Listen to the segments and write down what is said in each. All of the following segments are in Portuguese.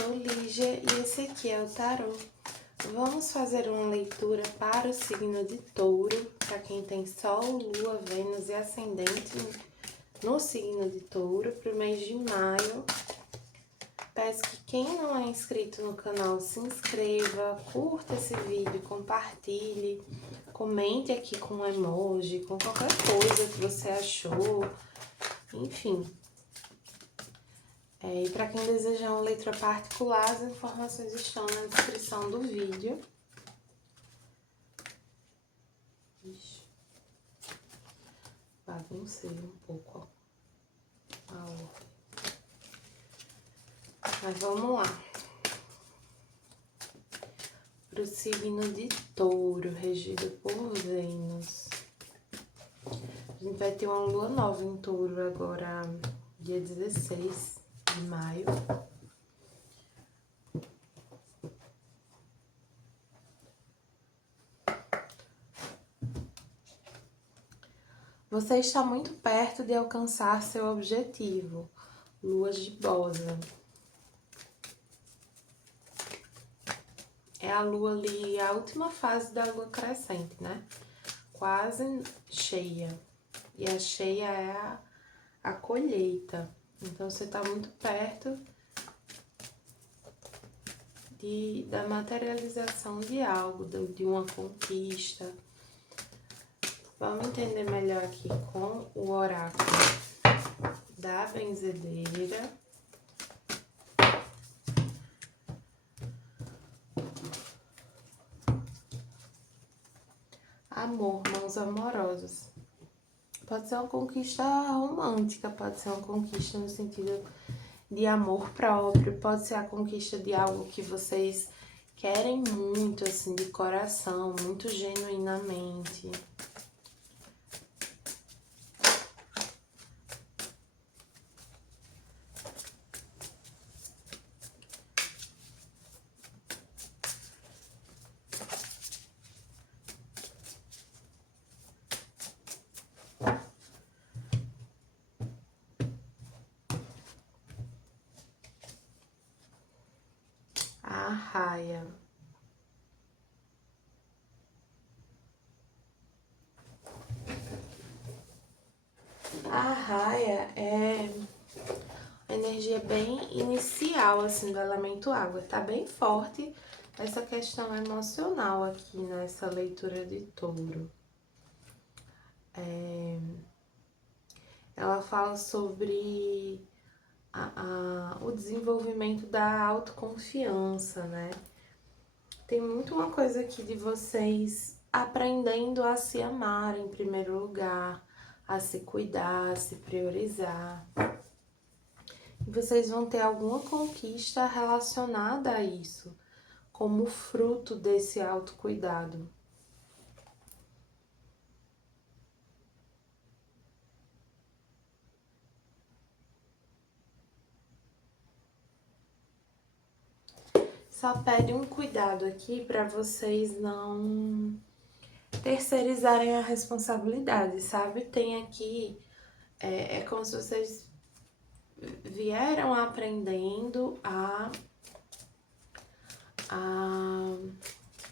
sou Lígia e esse aqui é o tarô. Vamos fazer uma leitura para o signo de Touro, para quem tem Sol, Lua, Vênus e Ascendente no signo de Touro, para o mês de maio. Peço que quem não é inscrito no canal se inscreva, curta esse vídeo, compartilhe, comente aqui com um emoji, com qualquer coisa que você achou, enfim. E para quem deseja uma leitura particular, as informações estão na descrição do vídeo. Ixi, baguncei um pouco, ó, a ordem. Mas vamos lá. Para o signo de Touro, regido por Vênus. A gente vai ter uma lua nova em Touro agora, dia 16 de maio. Você está muito perto de alcançar seu objetivo. Lua gibosa. É a lua ali, a última fase da lua crescente, né? Quase cheia. E a cheia é a colheita. Então, você tá muito perto da materialização de algo, de uma conquista. Vamos entender melhor aqui com o oráculo da benzedeira. Amor, mãos amorosas. Pode ser uma conquista romântica, pode ser uma conquista no sentido de amor próprio, pode ser a conquista de algo que vocês querem muito, assim, de coração, muito genuinamente. A raia. A raia é uma energia bem inicial, assim, do elemento água. Tá bem forte essa questão emocional aqui nessa leitura de Touro. Ela fala sobre o desenvolvimento da autoconfiança, né? Tem muito uma coisa aqui de vocês aprendendo a se amar em primeiro lugar, a se cuidar, a se priorizar. E vocês vão ter alguma conquista relacionada a isso, como fruto desse autocuidado. Só pede um cuidado aqui para vocês não terceirizarem a responsabilidade, sabe? Tem aqui, é como se vocês vieram aprendendo a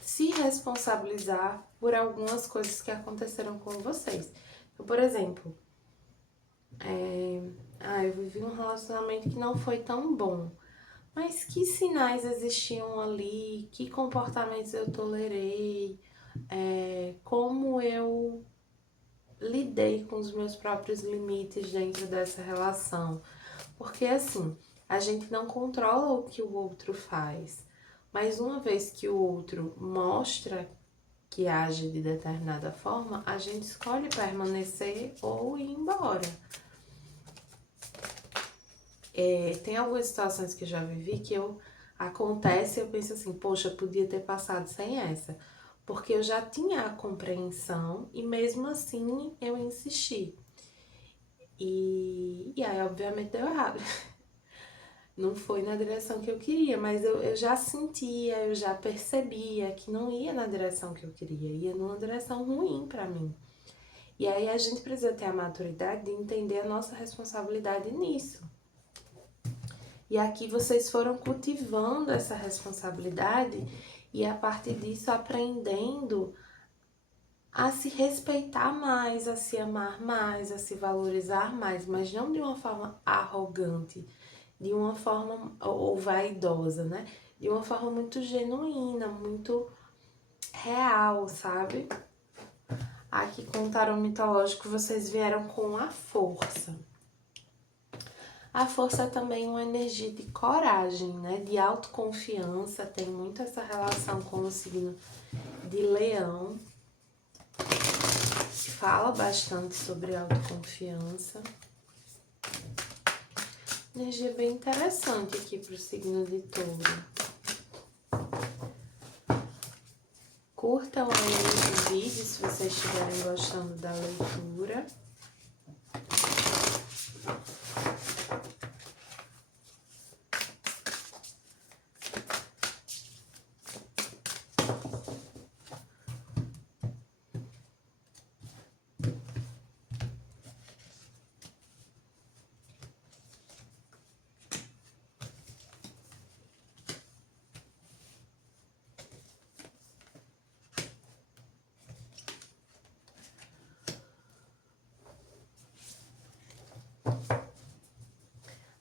se responsabilizar por algumas coisas que aconteceram com vocês. Então, por exemplo, eu vivi um relacionamento que não foi tão bom. Mas que sinais existiam ali? Que comportamentos eu tolerei? Como eu lidei com os meus próprios limites dentro dessa relação? Porque assim, a gente não controla o que o outro faz, mas uma vez que o outro mostra que age de determinada forma, a gente escolhe permanecer ou ir embora. Tem algumas situações que eu já vivi que acontece e eu penso assim, poxa, podia ter passado sem essa. Porque eu já tinha a compreensão e mesmo assim eu insisti. E aí, obviamente, deu errado. Não foi na direção que eu queria, mas eu já sentia, eu já percebia que não ia na direção que eu queria, ia numa direção ruim pra mim. E aí a gente precisa ter a maturidade de entender a nossa responsabilidade nisso. E aqui vocês foram cultivando essa responsabilidade e a partir disso aprendendo a se respeitar mais, a se amar mais, a se valorizar mais, mas não de uma forma arrogante, de uma forma ou vaidosa, né? De uma forma muito genuína, muito real, sabe? Aqui com o tarô mitológico vocês vieram com a força. A força é também uma energia de coragem, né? De autoconfiança, tem muito essa relação com o signo de Leão, que fala bastante sobre autoconfiança. Energia bem interessante aqui para o signo de Touro. Curtam aí o vídeo se vocês estiverem gostando da leitura.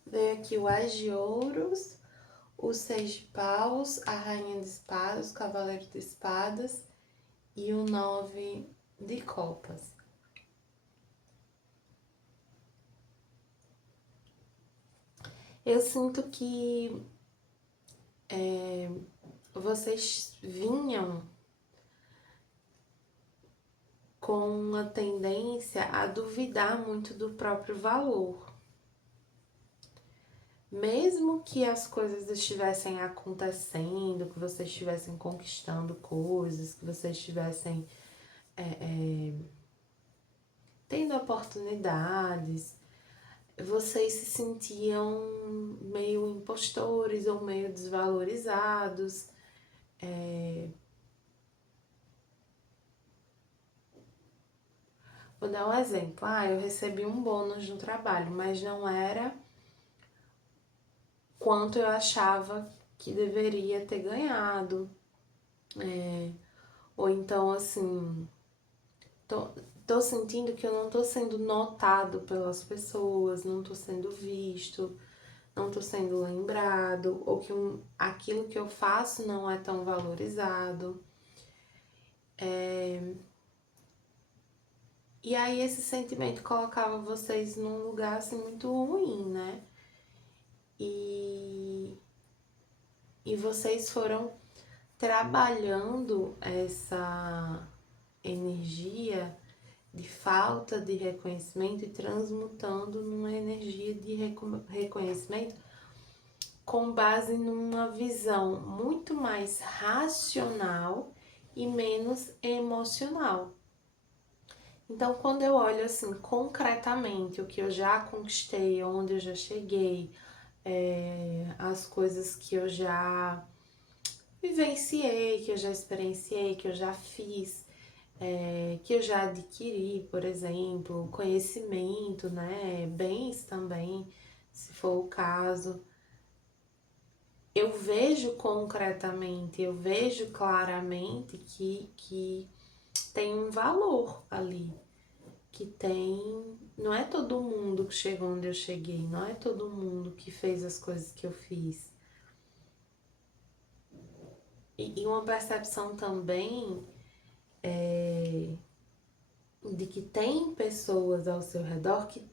Veio aqui o As de Ouros, o Seis de Paus, a Rainha de Espadas, o Cavaleiro de Espadas e o Nove de Copas. Eu sinto que vocês vinham com uma tendência a duvidar muito do próprio valor. Mesmo que as coisas estivessem acontecendo, que vocês estivessem conquistando coisas, que vocês estivessem tendo oportunidades, vocês se sentiam meio impostores ou meio desvalorizados. Vou dar um exemplo. Eu recebi um bônus no trabalho, mas não era quanto eu achava que deveria ter ganhado. Ou então, assim, tô sentindo que eu não tô sendo notado pelas pessoas, não tô sendo visto, não tô sendo lembrado, ou que aquilo que eu faço não é tão valorizado. E aí esse sentimento colocava vocês num lugar assim muito ruim, né? E vocês foram trabalhando essa energia de falta de reconhecimento e transmutando numa energia de reconhecimento com base numa visão muito mais racional e menos emocional. Então, quando eu olho assim concretamente o que eu já conquistei, onde eu já cheguei, as coisas que eu já vivenciei, que eu já experienciei, que eu já fiz, que eu já adquiri, por exemplo, conhecimento, né, bens também, se for o caso. Eu vejo concretamente, eu vejo claramente que tem um valor ali, que tem. Não é todo mundo que chegou onde eu cheguei, não é todo mundo que fez as coisas que eu fiz. E uma percepção também de que tem pessoas ao seu redor que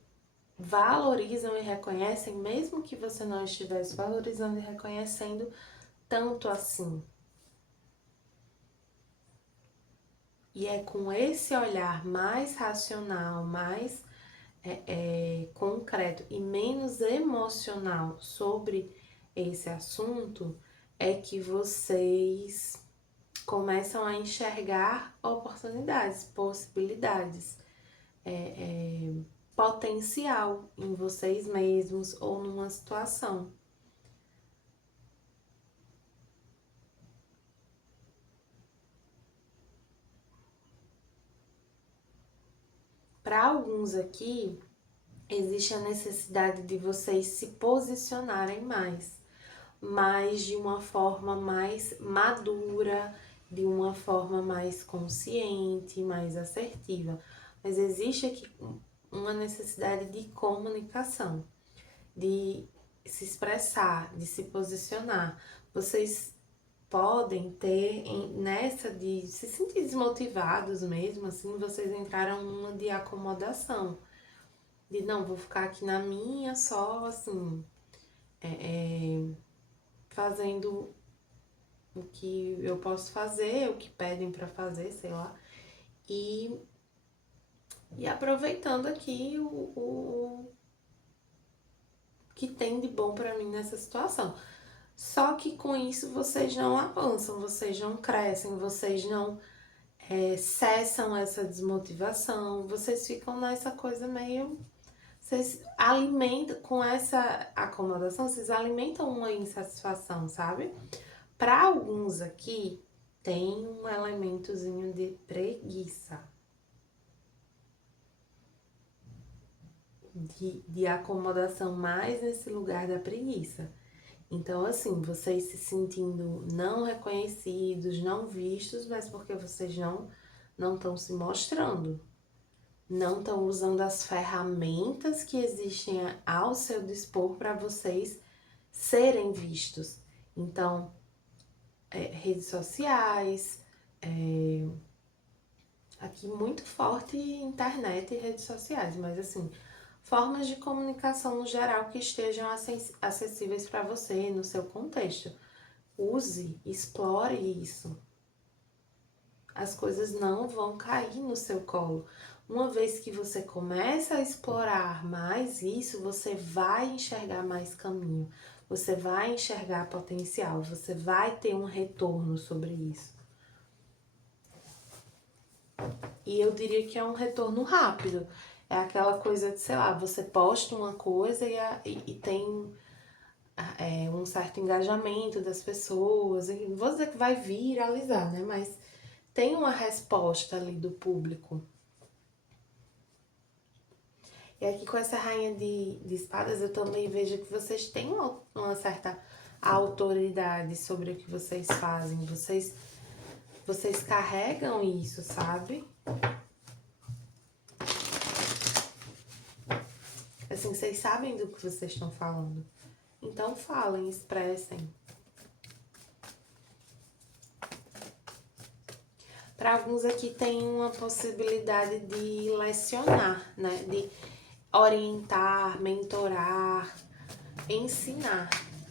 valorizam e reconhecem, mesmo que você não estivesse valorizando e reconhecendo tanto assim. E é com esse olhar mais racional, mais concreto e menos emocional sobre esse assunto é que vocês começam a enxergar oportunidades, possibilidades, potencial em vocês mesmos ou numa situação. Para alguns aqui, existe a necessidade de vocês se posicionarem mais, mas de uma forma mais madura, de uma forma mais consciente, mais assertiva. Mas existe aqui uma necessidade de comunicação, de se expressar, de se posicionar. Vocês podem ter nessa de se sentir desmotivados mesmo, assim, vocês entraram numa de acomodação. De não, vou ficar aqui na minha só, assim, fazendo o que eu posso fazer, o que pedem para fazer, sei lá. E, e aproveitando aqui o que tem de bom para mim nessa situação. Só que com isso vocês não avançam, vocês não crescem, vocês não cessam essa desmotivação, vocês ficam nessa coisa meio. Vocês alimentam, com essa acomodação, vocês alimentam uma insatisfação, sabe? Para alguns aqui, tem um elementozinho de preguiça, de acomodação mais nesse lugar da preguiça. Então, assim, vocês se sentindo não reconhecidos, não vistos, mas porque vocês não estão se mostrando, não estão usando as ferramentas que existem ao seu dispor para vocês serem vistos. Então, redes sociais, aqui muito forte internet e redes sociais, mas assim, formas de comunicação no geral que estejam acessíveis para você no seu contexto. Use, explore isso. As coisas não vão cair no seu colo. Uma vez que você começa a explorar mais isso, você vai enxergar mais caminho, você vai enxergar potencial, você vai ter um retorno sobre isso. E eu diria que é um retorno rápido. É aquela coisa de, sei lá, você posta uma coisa e tem um certo engajamento das pessoas. Não vou dizer que vai viralizar, né? Mas tem uma resposta ali do público. E aqui com essa rainha de espadas, eu também vejo que vocês têm uma certa autoridade sobre o que vocês fazem. Vocês carregam isso, sabe? Assim, vocês sabem do que vocês estão falando. Então falem, expressem. Para alguns aqui tem uma possibilidade de lecionar, né? De orientar, mentorar, ensinar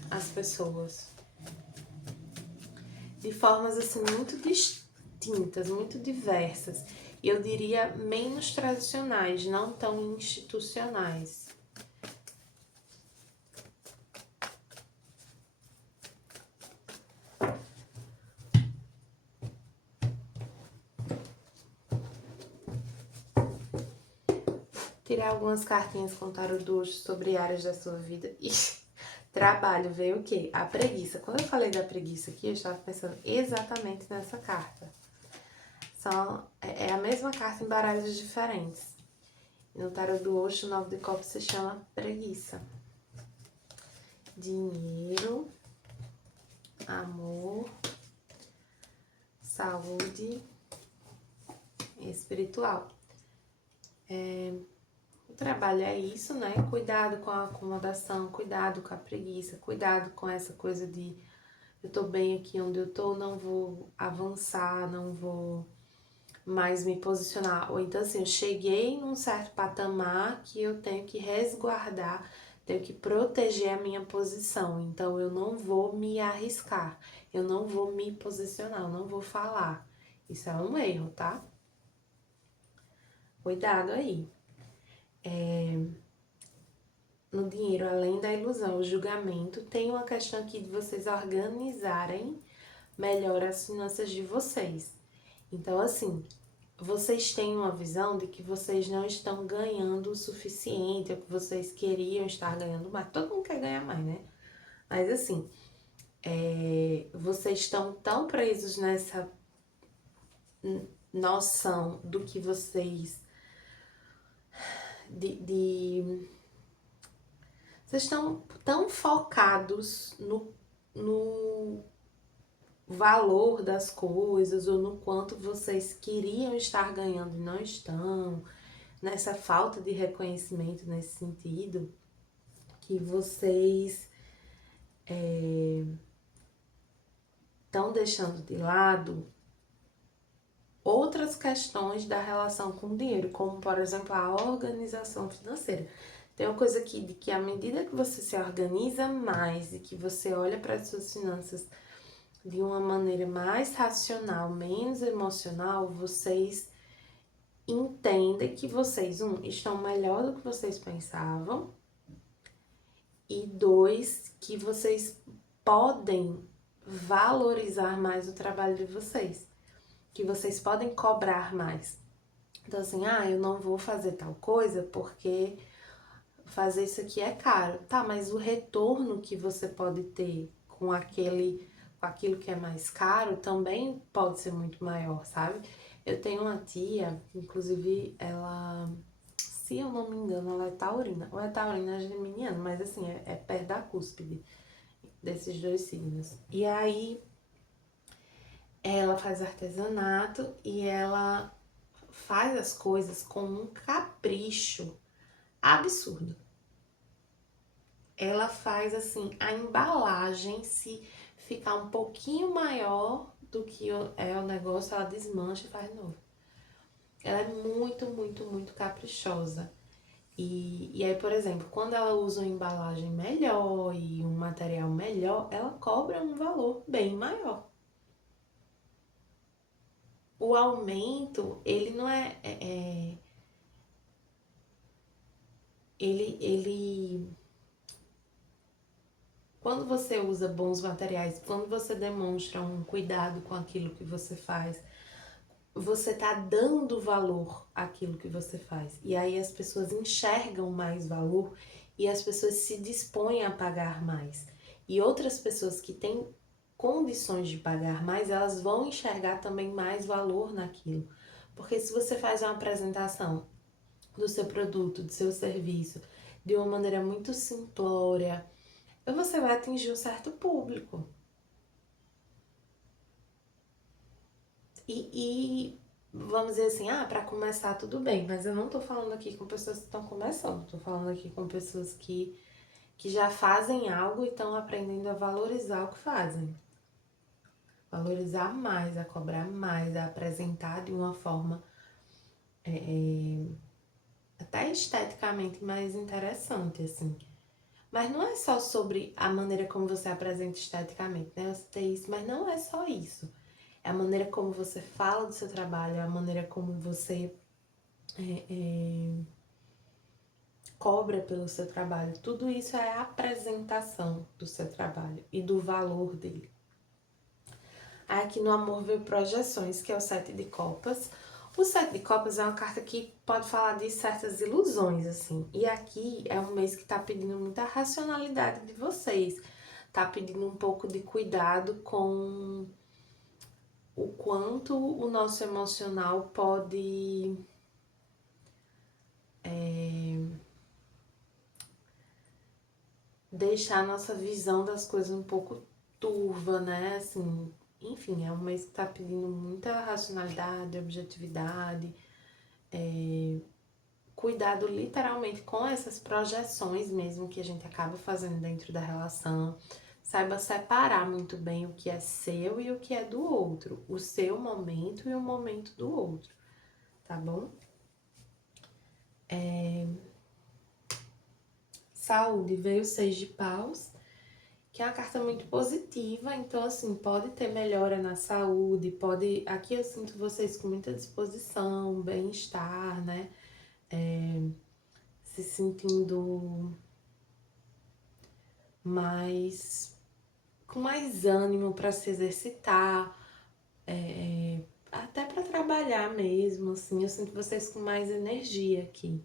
as pessoas. De formas assim muito distintas, muito diversas. E eu diria menos tradicionais, não tão institucionais. Tirar algumas cartinhas com tarô do Osho sobre áreas da sua vida. E trabalho, veio o quê? A preguiça. Quando eu falei da preguiça aqui, eu estava pensando exatamente nessa carta. É a mesma carta em baralhos diferentes. No tarô do Osho, o 9 de copas se chama preguiça. Dinheiro, amor, saúde espiritual. O trabalho é isso, né? Cuidado com a acomodação, cuidado com a preguiça, cuidado com essa coisa de eu tô bem aqui onde eu tô, não vou avançar, não vou mais me posicionar. Ou então assim, eu cheguei num certo patamar que eu tenho que resguardar, tenho que proteger a minha posição. Então eu não vou me arriscar, eu não vou me posicionar, eu não vou falar. Isso é um erro, tá? Cuidado aí. No dinheiro, além da ilusão, o julgamento, tem uma questão aqui de vocês organizarem melhor as finanças de vocês. Então, assim, vocês têm uma visão de que vocês não estão ganhando o suficiente, ou que vocês queriam estar ganhando mais. Todo mundo quer ganhar mais, né? Mas, assim, vocês estão tão presos nessa noção do que vocês Vocês estão tão focados no valor das coisas ou no quanto vocês queriam estar ganhando e não estão, nessa falta de reconhecimento nesse sentido, que vocês estão deixando de lado outras questões da relação com o dinheiro, como, por exemplo, a organização financeira. Tem uma coisa aqui de que à medida que você se organiza mais e que você olha para as suas finanças de uma maneira mais racional, menos emocional, vocês entendem que vocês, estão melhor do que vocês pensavam, e dois, que vocês podem valorizar mais o trabalho de vocês, que vocês podem cobrar mais. Então, assim, eu não vou fazer tal coisa porque fazer isso aqui é caro. Tá, mas o retorno que você pode ter com aquilo que é mais caro também pode ser muito maior, sabe? Eu tenho uma tia, inclusive ela, se eu não me engano, ela é taurina. Ou é taurina, é geminiana, mas assim, é perto da cúspide desses dois signos. E aí, ela faz artesanato e ela faz as coisas com um capricho absurdo. Ela faz assim, a embalagem, se ficar um pouquinho maior do que é o negócio, ela desmancha e faz de novo. Ela é muito, muito, muito caprichosa. E aí, por exemplo, quando ela usa uma embalagem melhor e um material melhor, ela cobra um valor bem maior. O aumento, ele não ele quando você usa bons materiais, quando você demonstra um cuidado com aquilo que você faz, você tá dando valor àquilo que você faz. E aí as pessoas enxergam mais valor e as pessoas se dispõem a pagar mais. E outras pessoas que têm condições de pagar mais, elas vão enxergar também mais valor naquilo. Porque se você faz uma apresentação do seu produto, do seu serviço, de uma maneira muito simplória, você vai atingir um certo público. E vamos dizer assim, para começar tudo bem, mas eu não tô falando aqui com pessoas que estão começando, tô falando aqui com pessoas que já fazem algo e estão aprendendo a valorizar o que fazem. Valorizar mais, a cobrar mais, a apresentar de uma forma até esteticamente mais interessante, assim. Mas não é só sobre a maneira como você apresenta esteticamente, né? Eu citei isso, mas não é só isso. É a maneira como você fala do seu trabalho, é a maneira como você cobra pelo seu trabalho. Tudo isso é a apresentação do seu trabalho e do valor dele. Aqui no Amor veio Projeções, que é o 7 de Copas. O 7 de Copas é uma carta que pode falar de certas ilusões, assim. E aqui é um mês que tá pedindo muita racionalidade de vocês. Tá pedindo um pouco de cuidado com o quanto o nosso emocional pode deixar a nossa visão das coisas um pouco turva, né? Assim, enfim, é um mês que tá pedindo muita racionalidade, objetividade, cuidado literalmente com essas projeções mesmo que a gente acaba fazendo dentro da relação. Saiba separar muito bem o que é seu e o que é do outro, o seu momento e o momento do outro, tá bom? Saúde, veio o 6 de paus, que é uma carta muito positiva, então assim, pode ter melhora na saúde, pode... Aqui eu sinto vocês com muita disposição, bem-estar, né? Se sentindo mais... com mais ânimo para se exercitar, até para trabalhar mesmo, assim, eu sinto vocês com mais energia aqui.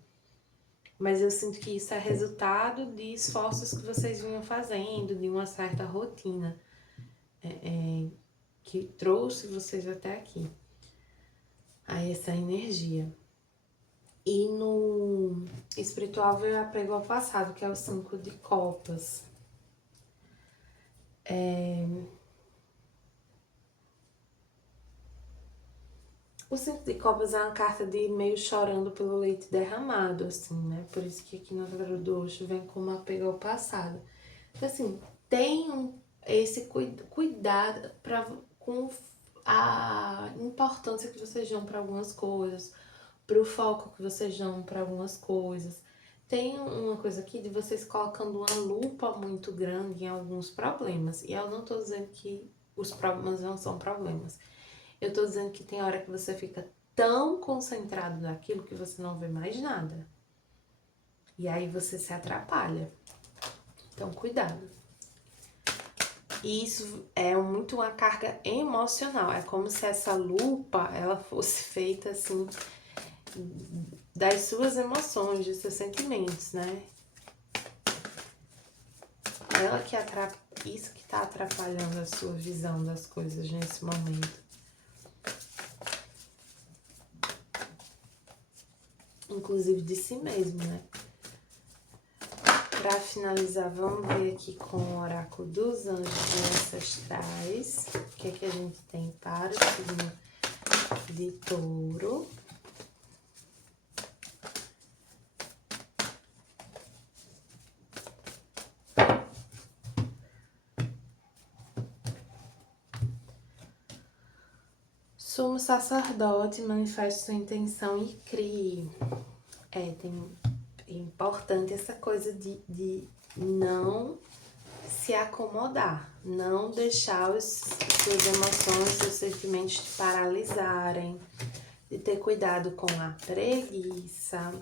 Mas eu sinto que isso é resultado de esforços que vocês vinham fazendo, de uma certa rotina que trouxe vocês até aqui, a essa energia. E no espiritual veio o apego ao passado, que é o 5 de copas. O 5 de copas é uma carta de meio chorando pelo leite derramado, assim, né? Por isso que aqui no tarô do Osho vem como apego ao passado. Então, assim, tem esse cuidado com a importância que vocês dão para algumas coisas, para o foco que vocês dão para algumas coisas. Tem uma coisa aqui de vocês colocando uma lupa muito grande em alguns problemas. E eu não tô dizendo que os problemas não são problemas. Eu tô dizendo que tem hora que você fica tão concentrado naquilo que você não vê mais nada. E aí você se atrapalha. Então, cuidado. E isso é muito uma carga emocional. É como se essa lupa, ela fosse feita, assim, das suas emoções, dos seus sentimentos, né? Ela que isso que tá atrapalhando a sua visão das coisas nesse momento. Inclusive de si mesmo, né? Para finalizar, vamos ver aqui com o oráculo dos anjos e ancestrais. O que é que a gente tem para o signo de Touro. Sumo sacerdote, manifeste sua intenção e crie. É importante essa coisa de não se acomodar, não deixar suas emoções, seus sentimentos te paralisarem, de ter cuidado com a preguiça.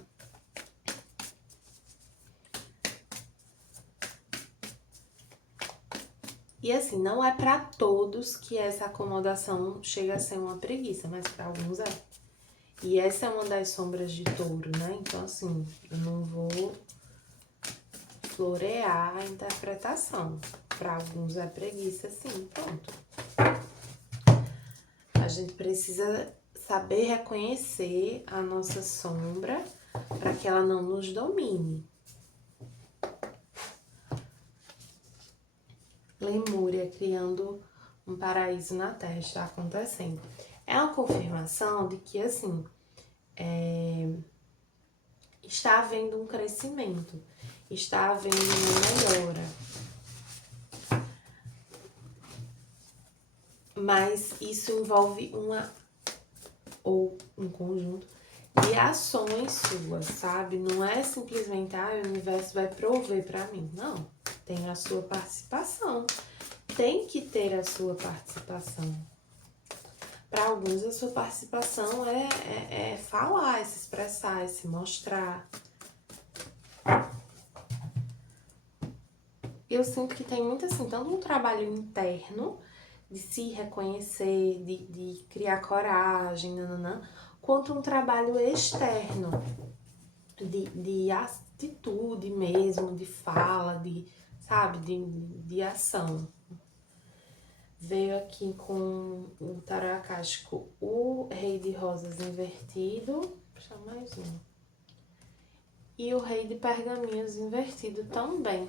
E assim, não é para todos que essa acomodação chega a ser uma preguiça, mas para alguns é. E essa é uma das sombras de Touro, né? Então, assim, eu não vou florear a interpretação. Para alguns é preguiça, sim, pronto. A gente precisa saber reconhecer a nossa sombra para que ela não nos domine. Lemúria criando um paraíso na Terra está acontecendo. É uma confirmação de que, assim, está havendo um crescimento, está havendo uma melhora. Mas isso envolve um conjunto de ações suas, sabe? Não é simplesmente, o universo vai prover para mim. Não, tem a sua participação. Tem que ter a sua participação. Para alguns, a sua participação é falar, é se expressar, é se mostrar. Eu sinto que tem muito assim, tanto um trabalho interno, de se reconhecer, de criar coragem, nananã, quanto um trabalho externo, de atitude mesmo, de fala, sabe, de ação. Veio aqui com o tarô acástico o Rei de Rosas invertido, vou puxar mais um, e o Rei de Pergaminhos invertido também.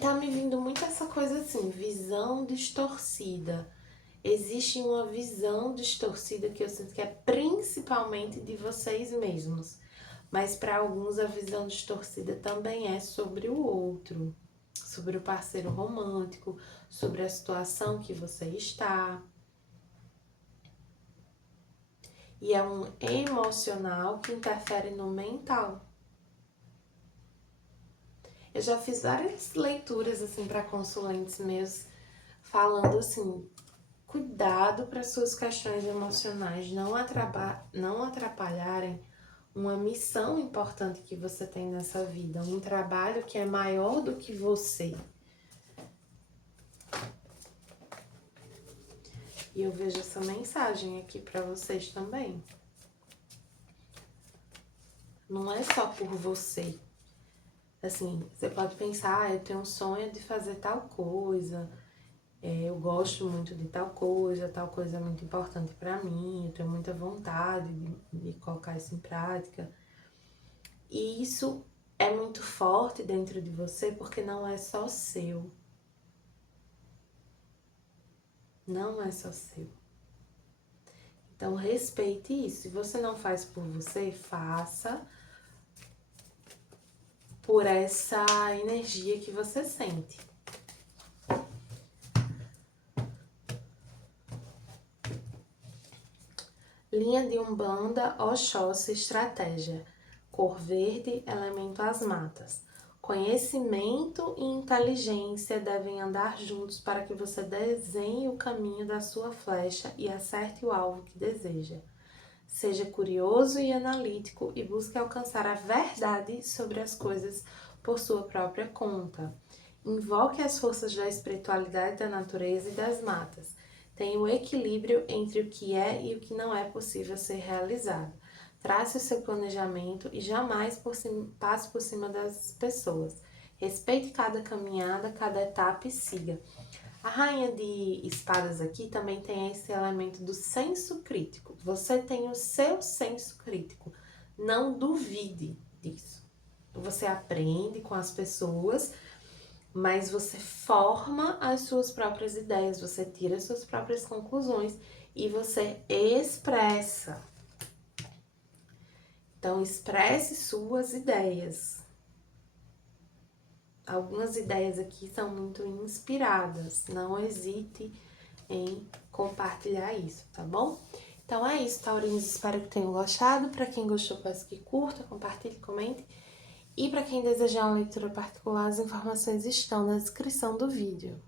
Tá me vindo muito essa coisa assim, visão distorcida. Existe uma visão distorcida que eu sinto que é principalmente de vocês mesmos. Mas para alguns a visão distorcida também é sobre o outro, sobre o parceiro romântico, sobre a situação que você está. E é um emocional que interfere no mental. Eu já fiz várias leituras assim para consulentes meus falando assim, cuidado para suas questões emocionais não atrapalharem uma missão importante que você tem nessa vida, um trabalho que é maior do que você. E eu vejo essa mensagem aqui para vocês também. Não é só por você. Assim, você pode pensar, eu tenho um sonho de fazer tal coisa, eu gosto muito de tal coisa é muito importante para mim, eu tenho muita vontade de colocar isso em prática. E isso é muito forte dentro de você porque não é só seu. Não é só seu. Então, respeite isso. Se você não faz por você, faça por essa energia que você sente. Linha de Umbanda, Oxóssi, estratégia. Cor verde, elemento as matas. Conhecimento e inteligência devem andar juntos para que você desenhe o caminho da sua flecha e acerte o alvo que deseja. Seja curioso e analítico e busque alcançar a verdade sobre as coisas por sua própria conta. Invoque as forças da espiritualidade, da natureza e das matas. Tenha o equilíbrio entre o que é e o que não é possível ser realizado. Trace o seu planejamento e jamais passe por cima das pessoas. Respeite cada caminhada, cada etapa e siga. A rainha de espadas aqui também tem esse elemento do senso crítico. Você tem o seu senso crítico. Não duvide disso. Você aprende com as pessoas, mas você forma as suas próprias ideias, você tira as suas próprias conclusões e você expressa. Então, expresse suas ideias. Algumas ideias aqui são muito inspiradas, não hesite em compartilhar isso, tá bom? Então é isso, taurinos, espero que tenham gostado. Para quem gostou, peço que curta, compartilhe, comente. E para quem desejar uma leitura particular, as informações estão na descrição do vídeo.